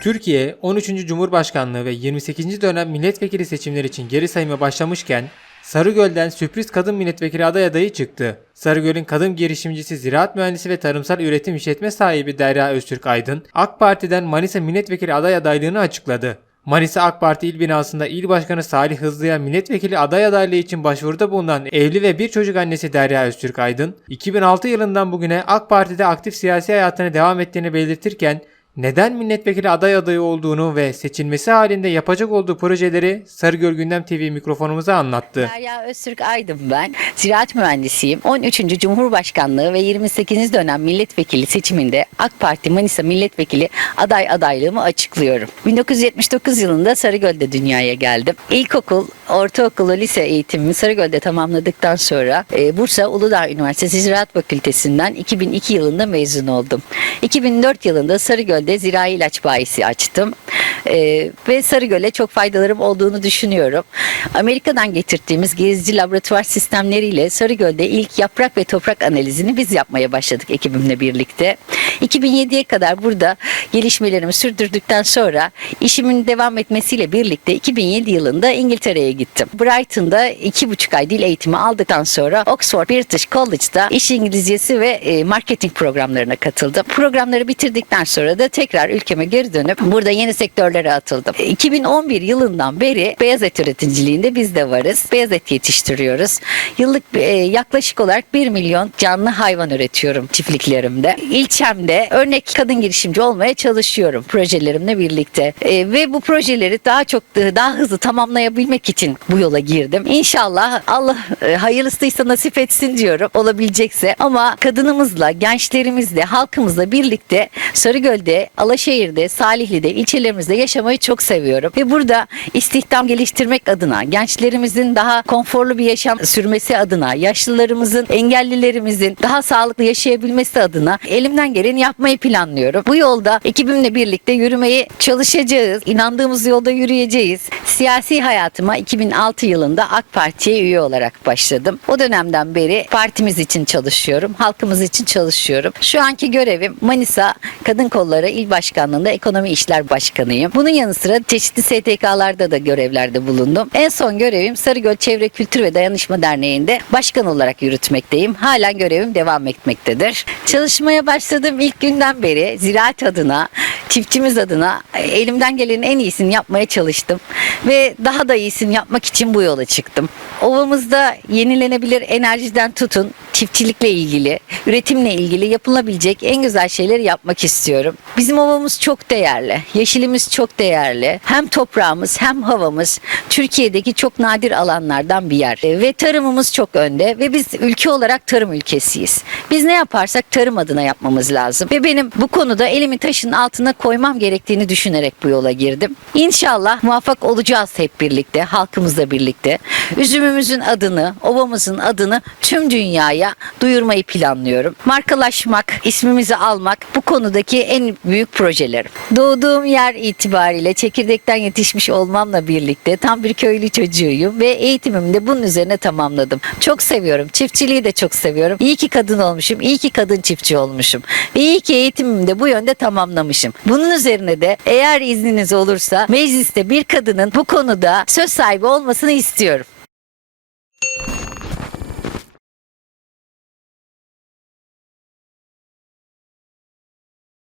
Türkiye 13. Cumhurbaşkanlığı ve 28. dönem milletvekili seçimleri için geri sayıma başlamışken Sarıgöl'den sürpriz kadın milletvekili aday adayı çıktı. Sarıgöl'ün kadın girişimcisi, ziraat mühendisi ve tarımsal üretim işletme sahibi Derya Öztürk Aydın, AK Parti'den Manisa milletvekili aday adaylığını açıkladı. Manisa AK Parti il binasında il başkanı Salih Hızlı'ya milletvekili aday adaylığı için başvuruda bulunan evli ve bir çocuk annesi Derya Öztürk Aydın, 2006 yılından bugüne AK Parti'de aktif siyasi hayatına devam ettiğini belirtirken, neden milletvekili aday adayı olduğunu ve seçilmesi halinde yapacak olduğu projeleri Sarıgöl Gündem TV mikrofonumuza anlattı. Derya Öztürk Aydın ben. Ziraat mühendisiyim. 13. Cumhurbaşkanlığı ve 28. dönem milletvekili seçiminde AK Parti Manisa milletvekili aday adaylığımı açıklıyorum. 1979 yılında Sarıgöl'de dünyaya geldim. İlkokul, ortaokul, lise eğitimimi Sarıgöl'de tamamladıktan sonra e, Bursa Uludağ Üniversitesi Ziraat Fakültesinden 2002 yılında mezun oldum. 2004 yılında Sarıgöl'de zirai ilaç bayisi açtım. E, ve Sarıgöl'e çok faydalarım olduğunu düşünüyorum. Amerika'dan getirdiğimiz gezici laboratuvar sistemleriyle Sarıgöl'de ilk yaprak ve toprak analizini biz yapmaya başladık ekibimle birlikte. 2007'ye kadar burada gelişmelerimi sürdürdükten sonra işimin devam etmesiyle birlikte 2007 yılında İngiltere'ye gittim. Brighton'da iki buçuk ay dil eğitimi aldıktan sonra Oxford British College'da iş İngilizcesi ve e, marketing programlarına katıldım. Programları bitirdikten sonra da tekrar ülkeme geri dönüp burada yeni sektörlere atıldım. 2011 yılından beri beyaz et üreticiliğinde biz de varız. Beyaz et yetiştiriyoruz. Yıllık e, yaklaşık olarak 1 milyon canlı hayvan üretiyorum çiftliklerimde. İlçemde örnek kadın girişimci olmaya çalışıyorum projelerimle birlikte. E, ve bu projeleri daha çok daha hızlı tamamlayabilmek için bu yola girdim. İnşallah Allah e, hayırlısıysa nasip etsin diyorum olabilecekse. Ama kadınımızla, gençlerimizle, halkımızla birlikte Sarıgöl'de, Alaşehir'de, Salihli'de, ilçelerimizde yaşamayı çok seviyorum. Ve burada istihdam geliştirmek adına, gençlerimizin daha konforlu bir yaşam sürmesi adına, yaşlılarımızın, engellilerimizin daha sağlıklı yaşayabilmesi adına elimden geleni yapmayı planlıyorum. Bu yolda ekibimle birlikte yürümeyi çalışacağız. İnandığımız yolda yürüyeceğiz. Siyasi hayatıma 2006 yılında AK Parti'ye üye olarak başladım. O dönemden beri partimiz için çalışıyorum. Halkımız için çalışıyorum. Şu anki görevim Manisa Kadın Kolları İl Başkanlığı'nda Ekonomi İşler Başkanıyım. Bunun yanı sıra çeşitli STK'larda da görevlerde bulundum. En son görevim Sarıgöl Çevre Kültür ve Dayanışma Derneği'nde başkan olarak yürütmekteyim. Halen görevim devam etmektedir. Çalışmaya başladığım ilk günden beri ziraat adına, çiftçimiz adına elimden gelenin en iyisini yapmaya çalıştım. Ve daha da iyisini yapmak için bu yola çıktım. Ovamızda yenilenebilir enerjiden tutun, çiftçilikle ilgili, üretimle ilgili yapılabilecek en güzel şeyleri yapmak istiyorum. Bizim ovamız çok değerli, yeşilimiz çok değerli. Hem toprağımız hem havamız Türkiye'deki çok nadir alanlardan bir yer. Ve tarımımız çok önde ve biz ülke olarak tarım ülkesiyiz. Biz ne yaparsak tarım adına yapmamız lazım. Ve benim bu konuda elimi taşın altına koymam gerektiğini düşünerek bu yola girdim. İnşallah muvaffak olacağız hep birlikte, halkımızla birlikte. Üzümümüzün adını, ovamızın adını tüm dünyaya duyurmayı planlıyorum. Markalaşmak, ismimizi almak bu konudaki en büyük projelerim. Doğduğum yer itibariyle çekirdekten yetişmiş olmamla birlikte tam bir köylü çocuğuyum ve eğitimimi de bunun üzerine tamamladım. Çok seviyorum. Çiftçiliği de çok seviyorum. İyi ki kadın olmuşum. iyi ki kadın çiftçi olmuşum. Ve iyi ki eğitimimi de bu yönde tamamlamışım. Bunun üzerine de eğer izniniz olursa mecliste bir kadının bu konuda söz sahibi olmasını istiyorum.